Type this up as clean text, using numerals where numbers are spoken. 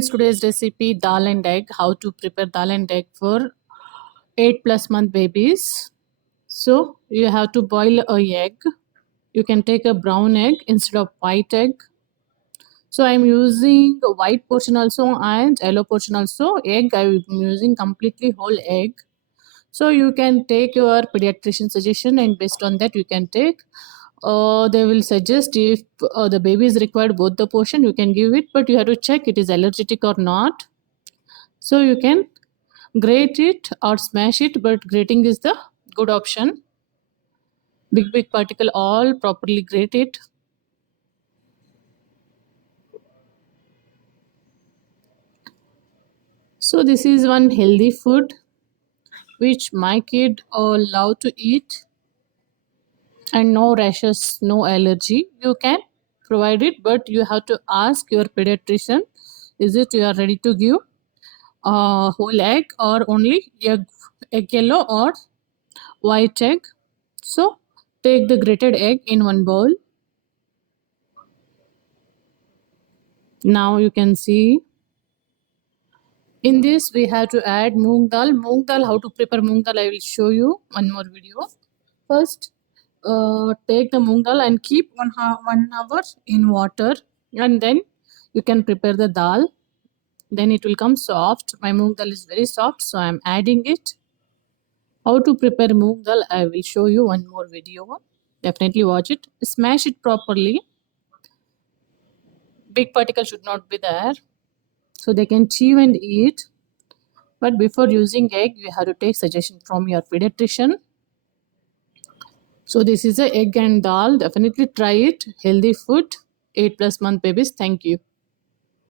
friends, today's recipe dal and egg. How to prepare dal and egg for 8+ month babies. So you have to boil a egg. You can take a brown egg instead of white egg. So I'm using the white portion also and yellow portion also. Egg I'm using completely whole egg. So you can take your pediatrician suggestion and based on that you can take. They will suggest if the baby is required both the portion you can give it, but you have to check it is allergic or not. So you can grate it or smash it, but grating is the good option. Big particle all properly grate it. So this is one healthy food which my kid love to eat, and no rashes, no allergy. You can provide it, but you have to ask your pediatrician, is it you are ready to give whole egg or only egg yellow or white egg. So take the grated egg in one bowl. Now you can see in this we have to add moong dal. Moong dal, how to prepare moong dal I will show you one more video. First take the moong dal and keep 1 hour in water, and then you can prepare the dal. Then it will come soft. My moong dal is very soft, so I am adding it. How to prepare moong dal I will show you one more video. Definitely watch it. Smash it properly. Big particle should not be there, so they can chew and eat. But before using egg, you have to take suggestion from your pediatrician. So this is a egg and dal. Definitely try it. Healthy food. 8+ month babies. Thank you.